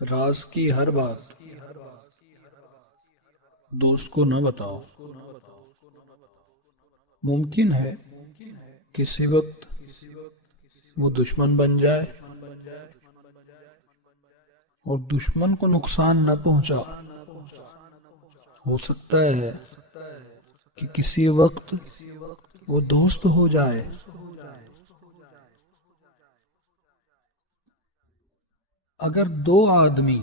راز کی ہر بات دوست کو نہ بتاؤ۔ ممکن ہے کسی وقت وہ دشمن بن جائے اور دشمن کو نقصان نہ پہنچا۔ ہو سکتا ہے کہ کسی وقت وہ دوست ہو جائے۔ اگر دو آدمی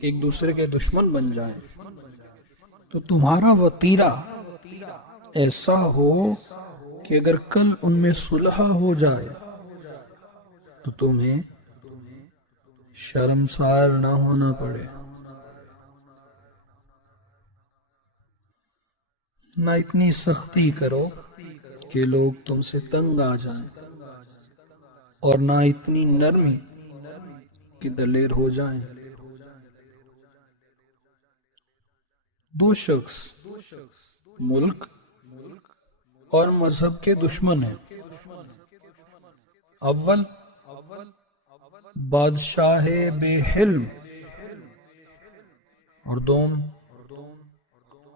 ایک دوسرے کے دشمن بن جائیں تو تمہارا وتیرہ ایسا ہو کہ اگر کل ان میں صلح ہو جائے تو تمہیں شرمسار نہ ہونا پڑے۔ نہ اتنی سختی کرو کہ لوگ تم سے تنگ آ جائیں، اور نہ اتنی نرمی کہ دلیر ہو جائیں۔ دو شخص ملک اور مذہب کے دشمن ہیں۔ اول بادشاہ بے حلم اور دوم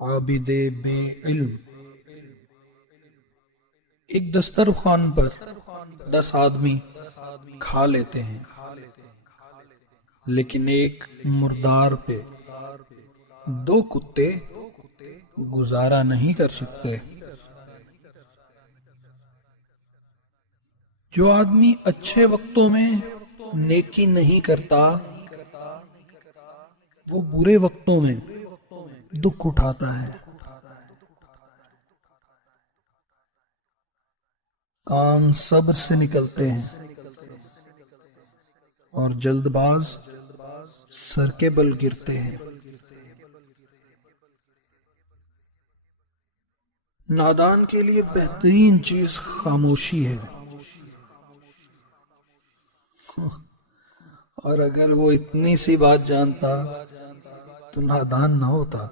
عابد بے علم۔ ایک دسترخوان پر 10 آدمی کھا لیتے ہیں، لیکن ایک مردار پہ 2 کتے گزارا نہیں کر سکتے۔ جو آدمی اچھے وقتوں میں نیکی نہیں کرتا وہ برے وقتوں میں دکھ اٹھاتا ہے۔ کام صبر سے نکلتے ہیں اور جلد باز سر کے بل گرتے ہیں۔ نادان کے لیے بہترین چیز خاموشی ہے، اور اگر وہ اتنی سی بات جانتا تو نادان نہ ہوتا۔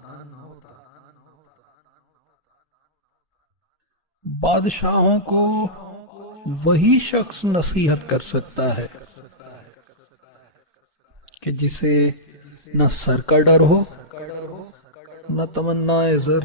بادشاہوں کو وہی شخص نصیحت کر سکتا ہے کہ جسے نہ سر کا ڈر ہو نہ تمنا زر۔